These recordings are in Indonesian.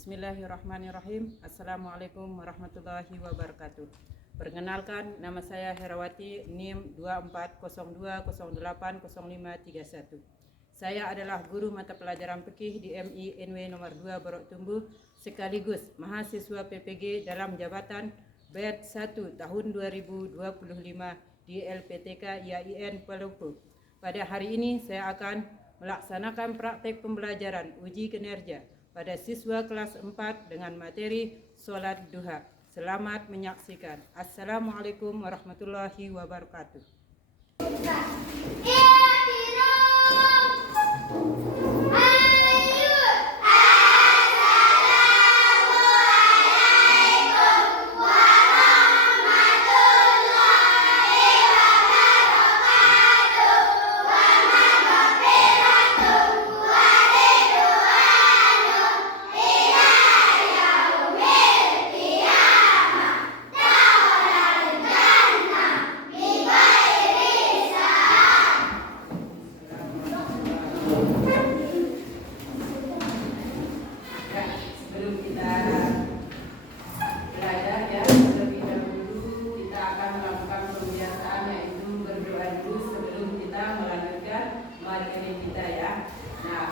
Bismillahirrahmanirrahim. Assalamualaikum warahmatullahi wabarakatuh. Perkenalkan, nama saya Herawati, NIM 2402080531. Saya adalah guru mata pelajaran fikih di MI NW nomor 2 Borok Tumbuh, sekaligus mahasiswa PPG dalam jabatan batch 1 tahun 2025 di LPTK IAIN Palopo. Pada hari ini saya akan melaksanakan praktek pembelajaran uji kinerja pada siswa kelas 4 dengan materi sholat duha. Selamat menyaksikan. Assalamualaikum warahmatullahi wabarakatuh.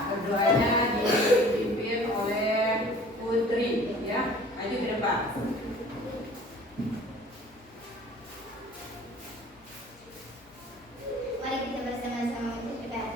Berdoanya dipimpin oleh Putri, ya. Maju ke depan. Mari kita bersama-sama mengucapkan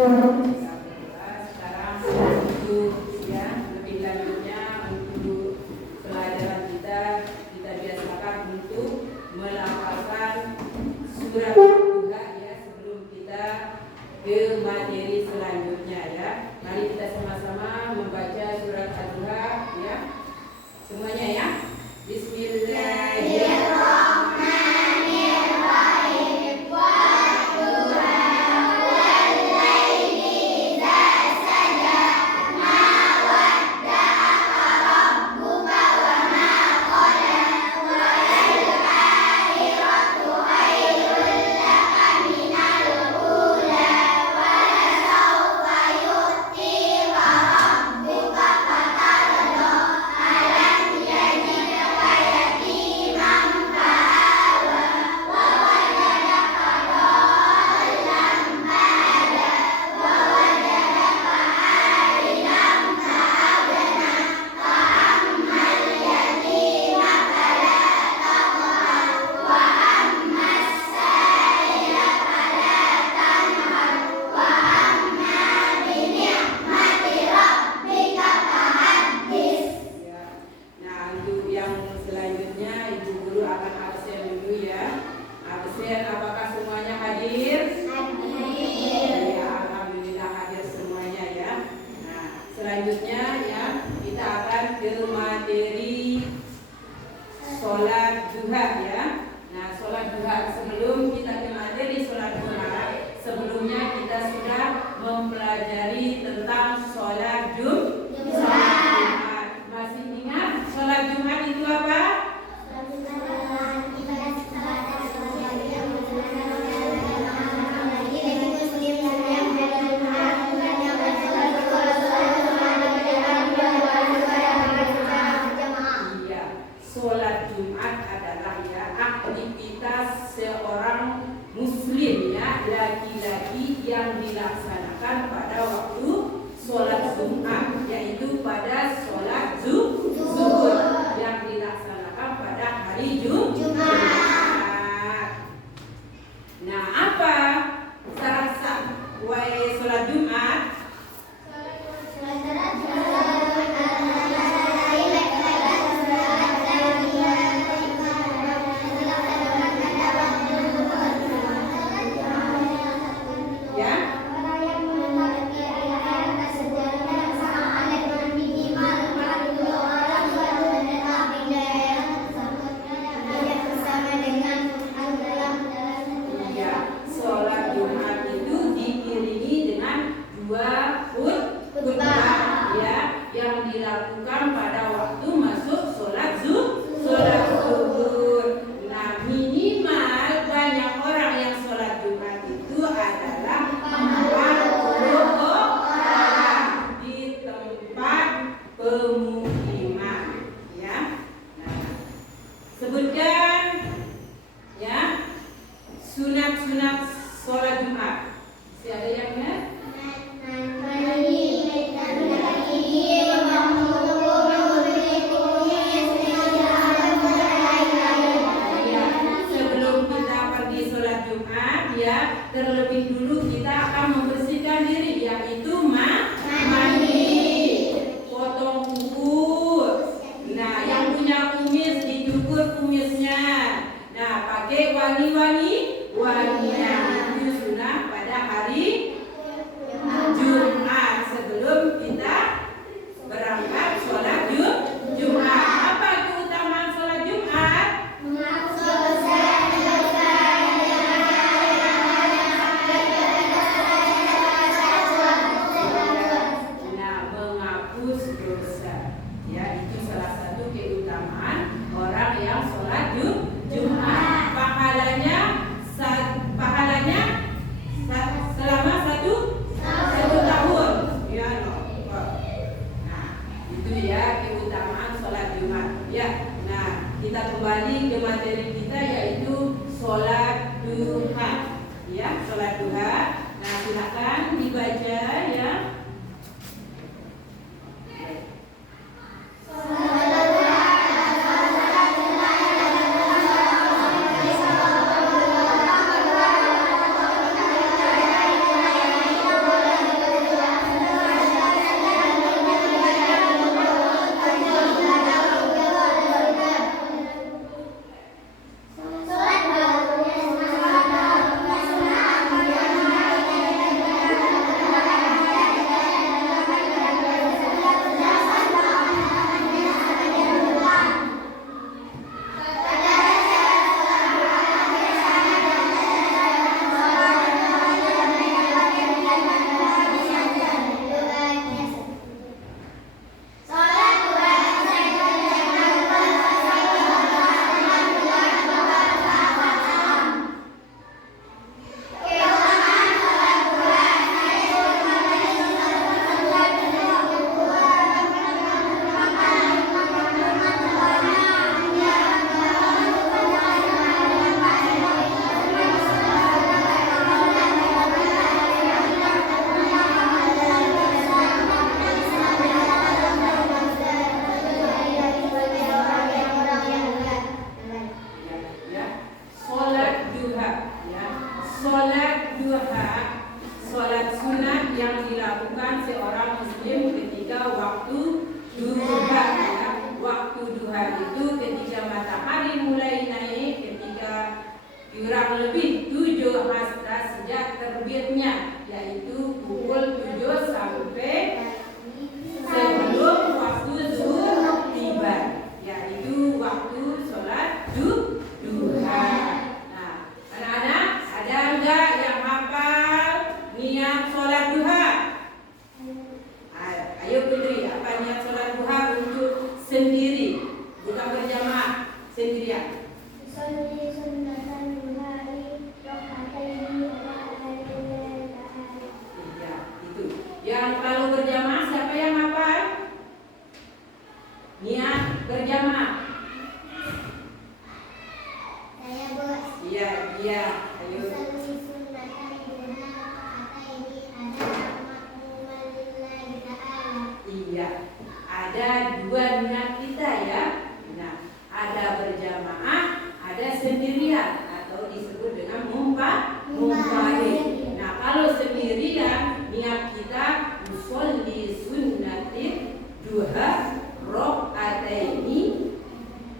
Sekarang untuk lebih lanjutnya untuk pelajaran kita biasakan untuk melafalkan surat duha ya sebelum kita ke materi selanjutnya ya. Mari kita sama-sama membaca surat duha ya. Semuanya ya. Bismillahirrahmanirrahim. Apakah semuanya hadir? Hadir. Ya, alhamdulillah hadir semuanya ya. Nah, selanjutnya ya kita akan ke materi sholat duha ya. Nah, sholat duha sebelum kita ke materi sholat duha, sebelumnya kita sudah mempelajari tentang sholat Jumat. Masih ingat sholat Jumat itu apa? Sholat Jumat adalah ya aktivitas seorang muslim ya laki-laki yang dilaksanakan pada waktu sholat Jumat ya dilakukan pada waktu masuk sholat zuhur. Nah, minimal banyak orang yang sholat Jumat itu adalah 40 orang di tempat pemukiman, ya. Nah, sebutkan ya sunat-sunat sholat Jumat. Masih ada yang ingat? Terlebih dulu kita akan membersihkan diri, yaitu mandi, potong kuku. Nah, yang punya kumis dicukur kumisnya. Nah, pakai wangian itu sunnah pada hari Jumat sebelum kita berangkat sholat Jumat. Apa keutamaan sholat Jumat? Kita kembali ke materi kita, yaitu sholat duha, ya, sholat duha. Nah, silakan dibaca ya. Sholat sunat yang dilakukan seorang muslim ketika waktu duha, ya. Waktu duha itu ketika matahari mulai naik, ketika kurang lebih 7 hasta sejak terbitnya, yaitu pukul 7 sampai sebelum waktu zuhur tiba, yaitu waktu sholat duha. Nah, anak-anak, ada enggak yang hafal niat sholat duha? Ayo Putri, apa niat sholat duha untuk sendiri, bukan berjamaah, sendirian? Iya, itu. Yang kalau berjamaah siapa yang hafal? Niat berjamaah. Saya, Bos. Iya, ayo. Iya, ada 2 niat kita ya. Nah, ada berjamaah, ada sendirian atau disebut dengan munfarid. Nah, kalau sendirian niat kita usolli sunnatin duha rakaataini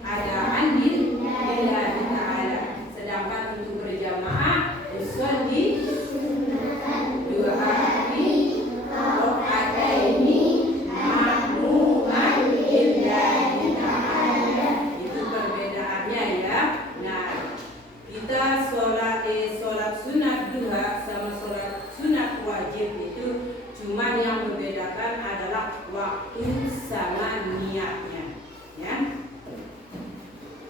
adaan lillahi ta'ala. Sedangkan untuk berjamaah usolli duha rakaataini ma'muman lillahi ta'ala. Itu perbedaannya ya. Nah, kita sholat sunat duha sama sholat sunat wajib itu cuman yang membedakan adalah waktu. waktu sama niatnya, ya.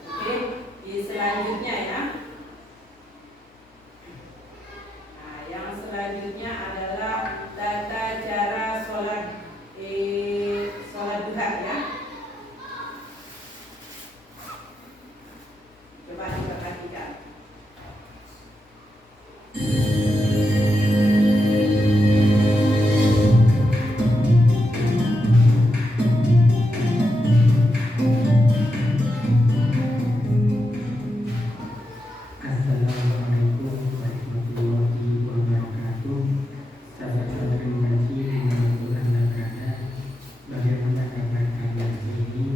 Oke, selanjutnya ya. Nah, yang selanjutnya adalah tata cara sholat duha ya. Coba diperhatikan. Assalamualaikum warahmatullahi wabarakatuh. Sahabat terima kasih dengan bulan Ramadan. Bagaimana kabar kalian hari ini?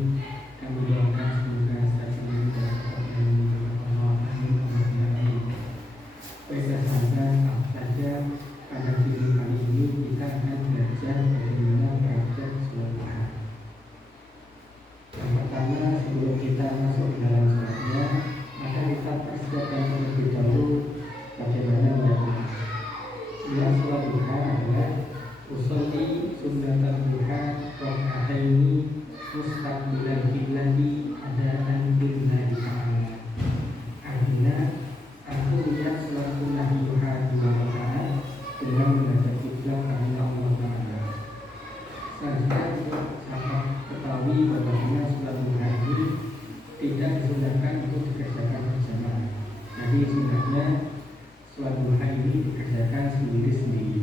Kami doakan semoga selalu dalam keadaan Allah. Amin. Baiklah sahabat, apa saja pada video kali ini kita akan belajar bagaimana belajar sholat duha. Yang pertama, sebelum kita masuk ke dalam sholatnya, maka kita persiapkan terlebih dahulu bagaimana melakukan. Ya, sholat duha adalah usolli sunnatul duha rakaataini mustaqbilal qiblati adaan lillahi ta'ala. Artinya, aku lihat sholat sunnah duha 2 rakaat dengan menghadap kiblat karena Allah Ta'ala. Selanjutnya, sahabat ketahui bahwa sholat duha ini tidak disunahkan untuk dikerjakan bersama. Jadi sunahnya sholat duha ini dikerjakan sendiri-sendiri.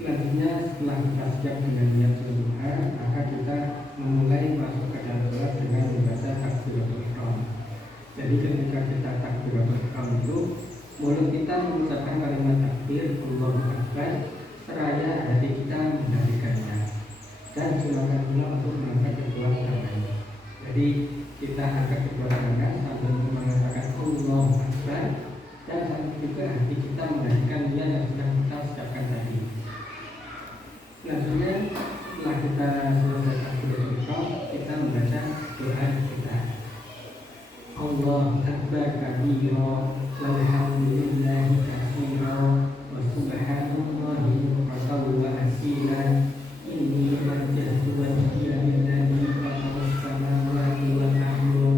Selanjutnya setelah kita siap dengan niat sholat duha, maka kita memulai masuk ke dalam sholat dengan membaca takbiratul ihram. Jadi ketika kita takbiratul ihram itu, mulut kita mengucapkan kalimat takbir Allahu Akbar seraya hati kita menghadikannya. Dan silakan pula untuk mengangkat kedua tangan. Jadi kita angkat kedua tangan sambil mengatakan Allahu Akbar, dan sambil juga hati kita menghadikan niat yang sudah kita siapkan tadi. Selanjutnya setelah kita selesai takbiratul ihram, kita membaca doa kita. Allahu Akbar kabira walhamdulillahi katsira wa subhanallahi bukratan wa asila. Inni wajjahtu wajhiya lilladzi fataras samawati wal arda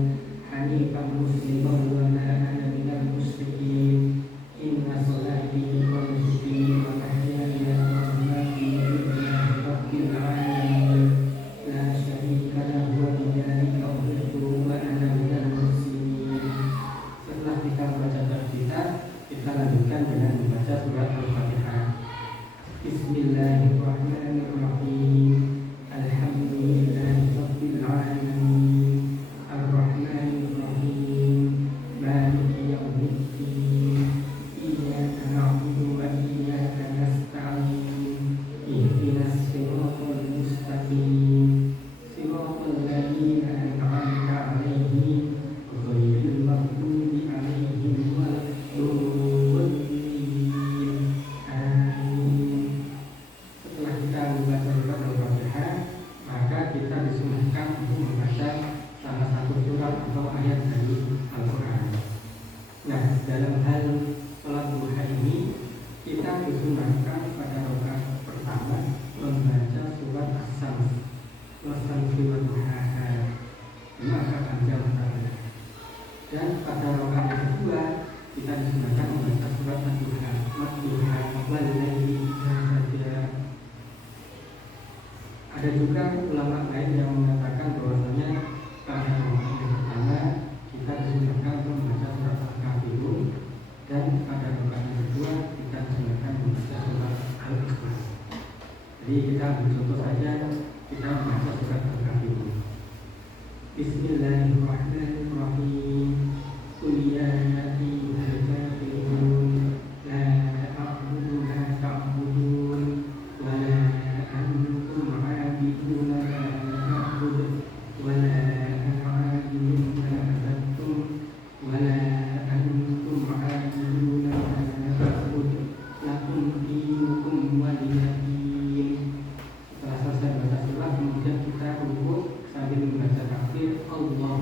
hanifan musliman wa ma ana minal musyrikin. Inna sholati wa nusuki wa mahyaya wa mamati lillahi rabbil alamin la syarika lahu wa bidzalika umirtu wa ana minal muslimin. Setelah kita membaca doa kita lanjutkan dengan membaca surat Al-Fatihah. Bismillahirrahmanirrahim. Alhamdulillahi rabbil alamin. Ar-Rahmanirrahim. Maliki yaumiddin. Iyyaka na'budu wa iyyaka nasta'in. Ihdinas siratal mustaqim. Siratal ladzina an'amta 'alaihim ghairil maghdubi 'alaihim waladdallin. Amin. Setelah kita membaca surat Al-Fatihah, maka kita disunahkan untuk membaca salah satu surat atau ayat dari Al-Quran. Nah, dalam hal sholat duha ini, kita disunahkan pada rakaat pertama membaca surat As-Sams, wasamsi wa duhaha, maka panjang sekali. Dan pada rakaat yang kedua, kita disunahkan membaca surat Ad-Duha, Ad-Duha, wal-laili idza saja. Ada juga ulama lain yang mengatakan bahwasanya pada rakaat yang pertama kita disunahkan membaca surat Al-Kafirun, dan pada rakaat yang kedua kita disunahkan membaca surat Al-Ikhlas. Jadi kita ambil contoh saja, kita membaca surat Al-Kafirun. Bismillahirrahmanirrahim. Qul ya ayyuhal kafirun la a'budu ma ta'budun wa la antum 'abiduna ma a'budu wa la ana 'abidun ma 'abadtum wa la antum 'abiduna ma a'budu lakum dinukum waliyadin. Setelah selesai baca surat, kemudian kita rukuk sambil membaca takbir Allahu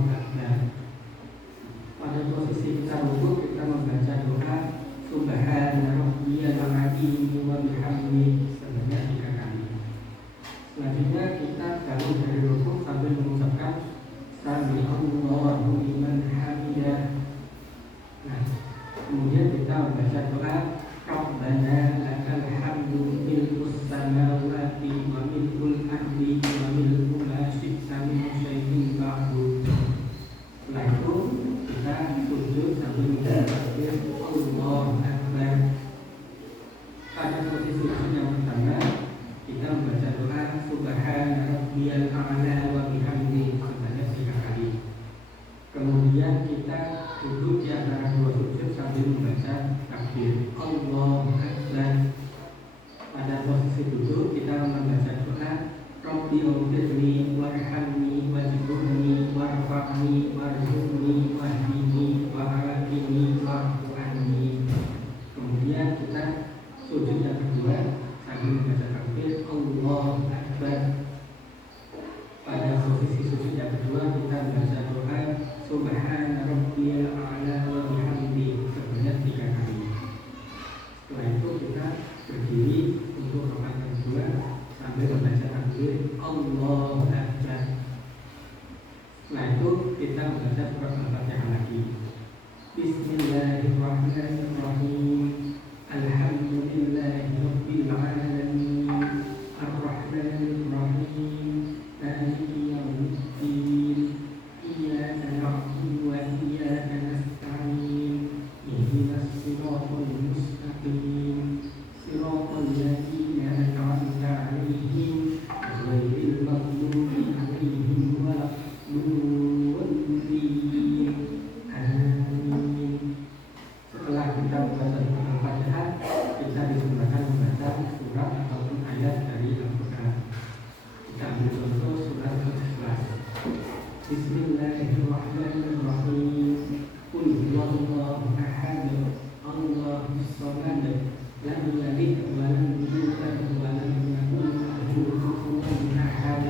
a'la wa bihamdi sebanyak 3 kali. Kemudian kita duduk di antara dua sujud sambil membaca takbir Allahu Akbar. Pada posisi duduk kita membaca doa Rabbi ighfirli warhamni wajburni warfa'ni warzuqni wahdini wa'afini wa'fu anni. Kemudian kita sujud yang kedua sambil membaca takbir Allahu Akbar. Pada posisi sujud yang kedua kita membaca doa Subhana rabbiyal a'la wa bihamdi sebanyak 3 kali. Setelah itu kita berdiri untuk rakaat yang kedua sambil membaca takbir Allahu Akbar. Setelah itu kita membaca surat Al-Fatihah lagi. Bismillahirrahmanirrahim. Alhamdulillahi rabbil alamin. Ar-Rahmanir Rahim. Maliki yaumiddin. Iyyaka na'budu wa iyyaka nasta'in. Ihdinas siratal mustaqim. Siratal ladzina an'amta 'alaihim ghairil maghdubi 'alaihim waladdallin. Amin. Setelah kita membaca Al-Fatihah, kita disunahkan membaca surat ataupun ayat dari Al-Quran. Kita ambil contoh surat Al-Ikhlas. Bismillahirrahmanirrahim. Qul huwallahu ahad, Allahus samad, lam yalid wa lam yulad wa lam yakul lahu kufuwan ahad.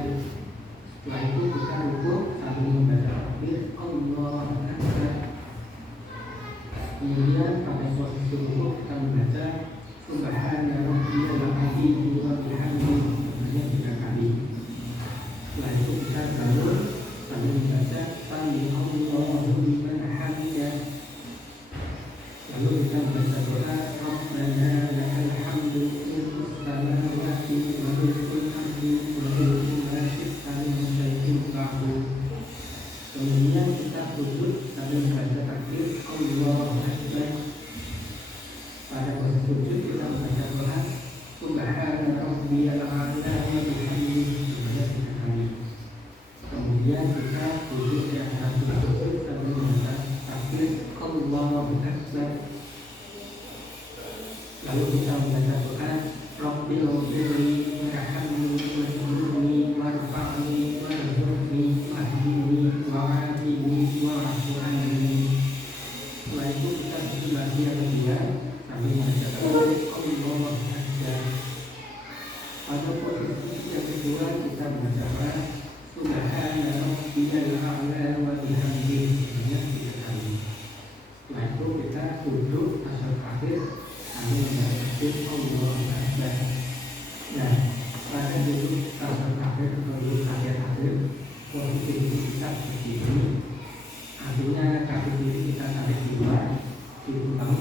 Setelah itu kita rukuk sambil membaca takbir Allahu Akbar. Kemudian pada posisi rukuk kita membaca Subhana rabbiyal azim wa bihamdihi sebanyak 3 kali. Setelah itu kita bangun sambil membaca Sami Allahu liman hamidah. Lalu kita membaca doa Rabbana lakal hamdu mil'us samawati wa mil'ul ardi wa mil'u ma syi'ta min syai'in ba'du. Kemudian kita sujud sambil membaca takbir Allahu Akbar. Pada posisi sujud kita membaca doa Subhana rabbiyal a'la wa bihamdihi sebanyak 3 kali. Kemudian kita duduk di antara dua sujud sambil membaca takbir Allahu Akbar. Lalu kita membaca doa Rabbi ighfirli warhamni wajburni warfa'ni warzuqni wahdini wa'afini wa'fu anni. Setelah itu kita duduk lagi yang kedua sambil membaca takbir Allahu Akbar. Pada posisi yang kedua kita membaca doa Subhana rabbiyal a'la wa bihamdihi sebanyak 3 kali. Setelah itu kita duduk tasyahud akhir sambil membaca takbir Allahu Akbar. Nah, pada duduk tasyahud akhir atau duduk tahiyat akhir, posisi duduk kita seperti ini. Artinya kaki kiri kita tarik keluar, diulang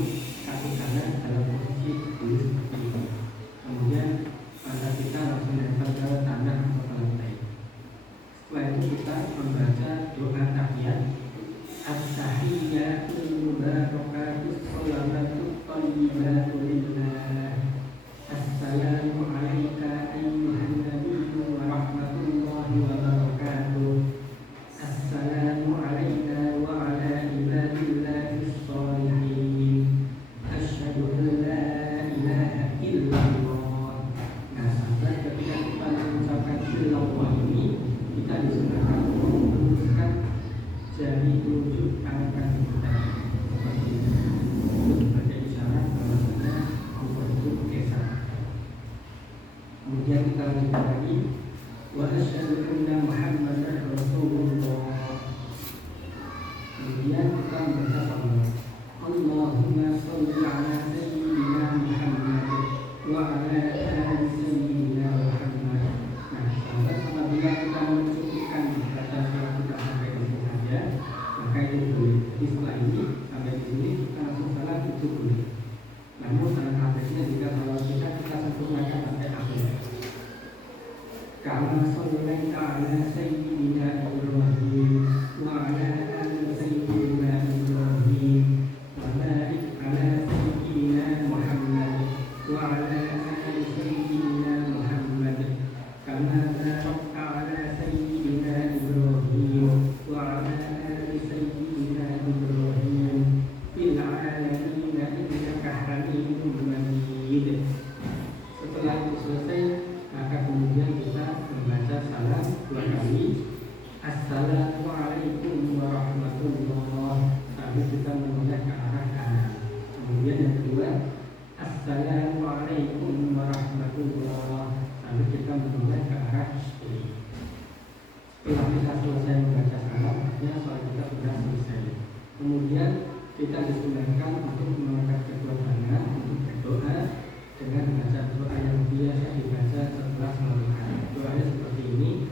kaki kanan dalam posisi berdiri seperti ini. Kemudian pada kita langsung nempel ke tanah atau ke lantai. Setelah itu kita membaca doa tahiyat At-tahiyyatul mubarakatus sholawatut thayyibatu lillah. Assalamu alayka ayyuhan nabiyyu wa rahmatullahi wa barakatuh. Assalamu alayna wa ala ibadillahis sholihin. Asyhadu an la ilaha illallah. Nah, sampai ketika kita mengucapkan illallah ini, kita disunahkan untuk meluruskan jari telunjuk tangan kaki kita seperti ini sebagai isyarat bahwasanya Allah itu esa. Kemudian kita lanjutkan lagi wa asyhadu anna Muhammadar Rasulullah. Kemudian kita membaca salawat Allahumma sholli ala sayyidina Muhammad wa ala ali sayyidina Muhammad. Nah, apabila kita mencukupkan baca salat kita sampai di sini saja, maka itu boleh. Jadi setelah ini sampai di sini kita langsung salat itu boleh. Namun salah satunya jika salawat kita sempurnakan sampai akhir. Kama shallaita ala sayyidina Ibrahim wa ala ali sayyidina Ibrahim wa barik ala sayyidina Muhammad wa ala ali sayyidina Muhammad kama barakta ala sayyidina setelah kita selesai membaca salam, artinya sholat kita sudah selesai. Kemudian kita disunahkan untuk mengangkat kedua tangan untuk berdoa dengan membaca doa yang biasa dibaca setelah sholat. Doanya seperti ini: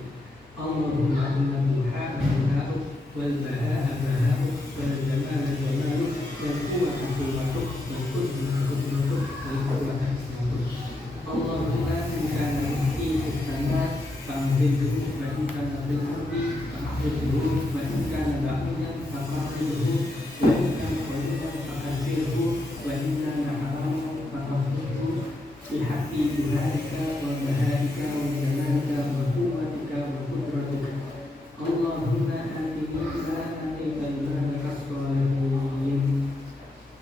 Allahumma inna duha al-duha'u wal baha'a baha'u wal jama'ala jama'u wal quwwata quwwatuk wal qudratu qudratuk wal quwwata quwwatuk. Allahumma inna nafsi istana fa'amridhu wa inna nafsi fa'amridhu wa inna naba'unya fa'amridhu wa inna qawlunya fa'asirhu wa inna naharamu fa'amridhu bihaqi duha'ika wa baha'ika wa jalalika wa quwwatika wa qudratika. Allahumma atimna atimna kasolihin.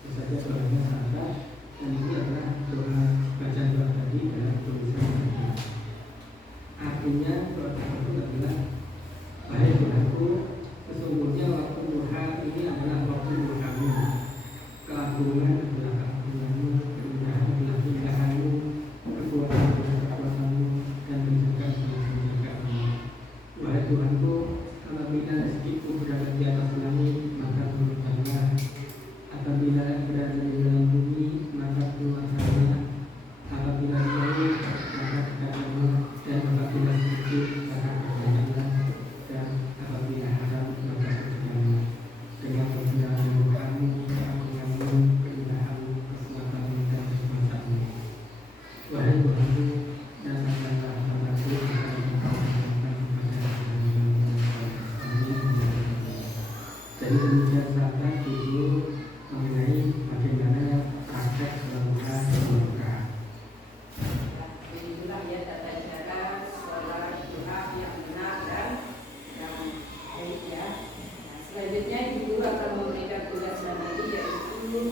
Itu saja doanya sangat. Dan ini adalah doa bacaan doa tadi dalam tulisan tadi. Artinya doa tersebut adalah: wahai Tuhanku, sesungguhnya waktu duha ini adalah waktu duhamu. Keagungan adalah keagunganmu, keindahan adalah keindahanmu, kekuatan adalah kekuatanmu, dan penjagaan adalah penjagaanmu. Wahai Tuhanku, apabila rezekiku berada di atas langit, maka turunkanlah. Apabila berada di dalam bumi, maka keluarkanlah. Apabila jauh, maka dekatkanlah. Dan apabila sedikit, maka perbanyaklah. Dan apabila haram, maka sedekahlah. Dengan penggunaan Tuhanmu, keagunganmu, keindahanmu, kekuatanmu, dan kekuasaanmu. Wahai Tuhanku, datangkanlah hambaku agar engkau datangkan kepada jadi demikian sahabat video mengenai bagaimana praktek sholat duha berdoa. Inilah ya tata cara sholat duha yang benar dan yang baik ya. Nah, selanjutnya ibu akan memberikan tugas mandiri yaitu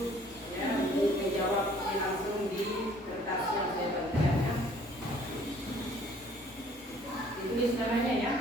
ya menjawab langsung di kertas yang saya bagikan ya. Ditulis namanya ya.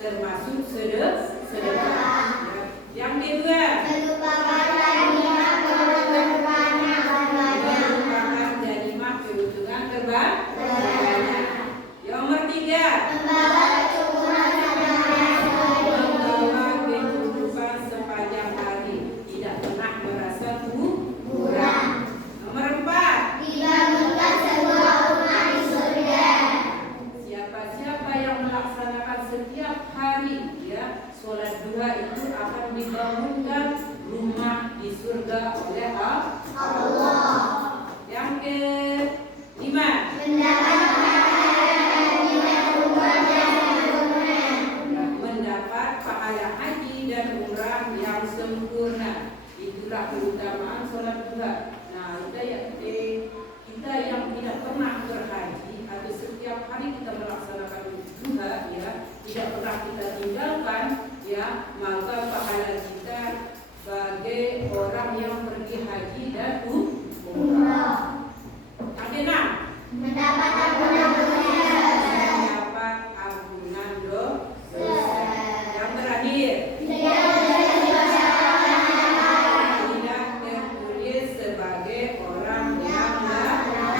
termasuk sedekah. Ya. Yang kedua, merupakan ganimah keuntungan terbanyak. Yang ketiga, membawa kehidupan sepanjang hari, tidak pernah merasa kurang. Nomor 4, siapa-siapa yang melaksanakan setiap hari ya sholat duha itu akan dibangunkan rumah di surga oleh Allah. Yang kelima, mendapat pahala haji dan umrah yang sempurna. Itulah keutamaan sholat duha. Nah, kita yang tidak pernah berhaji atau setiap hari kita melaksanakan duha ya, tidak pernah kita tinggalkan ya, maka pahala kita sebagai orang yang pergi haji dan umrah. Yang keenam, mendapat ampunan dosa. Yang terakhir, tidak tertulis sebagai orang yang lalai.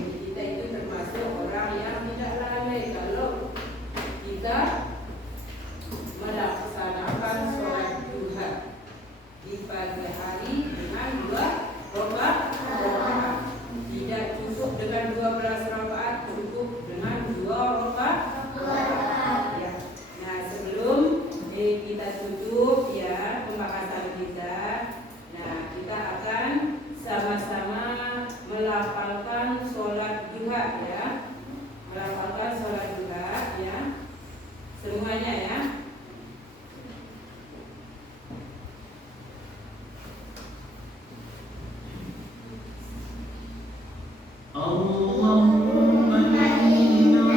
Kita itu termasuk orang yang tidak lalai kalau kita melaksanakan sholat duha di pagi hari dengan 2 rakaat. Tidak cukup dengan 12 rakaat, cukup dengan 2 rakaat. Ya. Nah, sebelum kita tutup ya pembahasan kita, nah kita akan sama-sama melafalkan sholat duha ya, melafalkan sholat duha ya, semuanya ya. Allahumma inna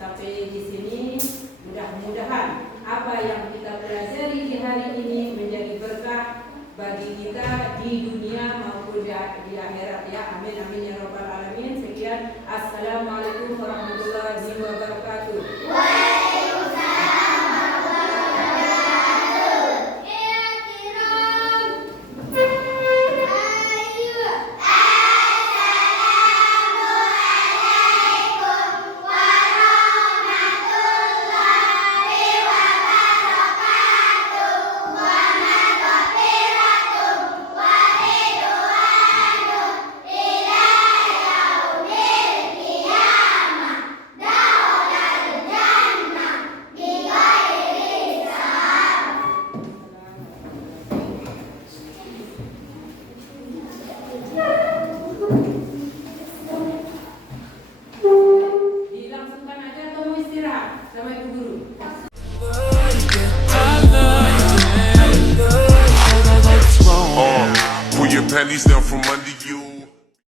sampai di sini. Mudah-mudahan apa yang kita pelajari di hari ini bagi kita di dunia maupun di akhirat ya. Amin amin ya rabbal alamin. Sekian, assalamualaikum warahmatullahi wabarakatuh. Dilangsungkan aja atau mau istirahat sama ibu guru? Pull your panties down from under